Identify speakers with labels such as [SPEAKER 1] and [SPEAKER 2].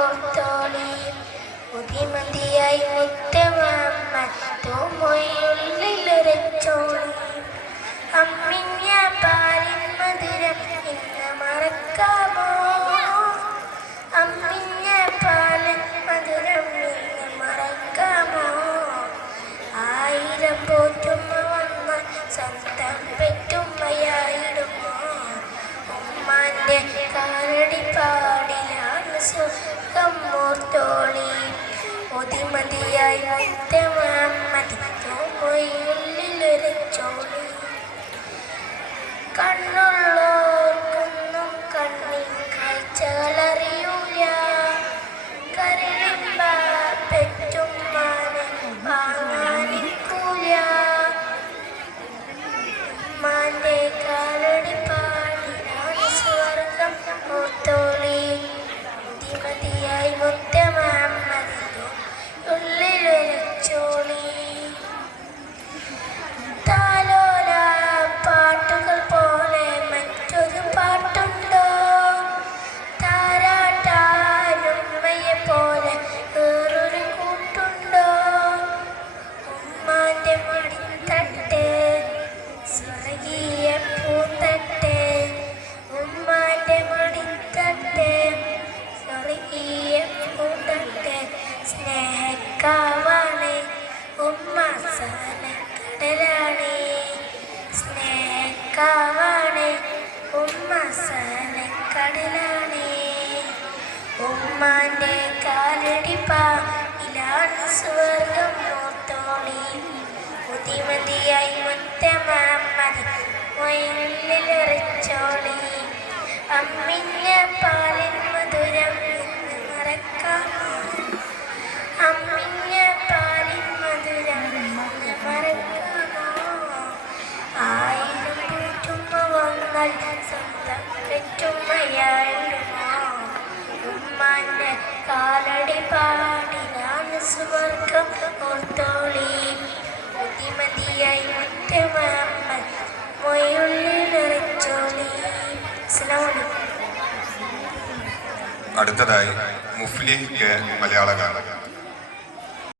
[SPEAKER 1] ഓർത്തോളി ബുദ്ധിമതിയായി മുത്തമാമ്മ തൂമൊഴിയുള്ളിലുരച്ചോളി അമ്മിഞ്ഞ പാലിൻ മധുരം ഇന്ന് മറക്കാമോ? അമ്മിഞ്ഞ പാലൻ മധുരം ഇന്ന് മറക്കാമോ? ആയിരം പോറ്റുമ്മ വന്ന സ്വന്തം പെറ്റുമ്മയായിടുമോ? ഉമ്മാന്റെ കാലടി പാടിലാണ് സുഖം ഓർത്തോളി ഒതിമതിയായി മുത്തമാമതി ഉമ്മാന്റെ കാലടി പാലാണ് സ്വർഗം ഓർത്തോളി ബുദ്ധിമതിയായി മുത്തമാമതി മൊയിലിലറിച്ചോളി അമ്മിഞ്ഞ പാലിൻ മധുരം ഇന്ന് മറക്കാമോ? അമ്മിഞ്ഞ പാലിൻ മധുരം ഇന്ന് മറക്കാമോ? ആയിരം പൂറ്റുമ്മ വന്നാൽ സ്വന്തം പെറ്റുമ്മയായിടുമോ ഉമ്മാന്റെ കാലടി പാടി ഞാൻ സുവർഗം ഓർത്തോളി. ബുദ്ധിമതിയായി മുത്തമാമ്മ മൊയുള്ളിൽ നിറച്ചോളി.
[SPEAKER 2] അടുത്തതായി മുഫ്ലിഹിക്ക് മലയാള ഗാനം.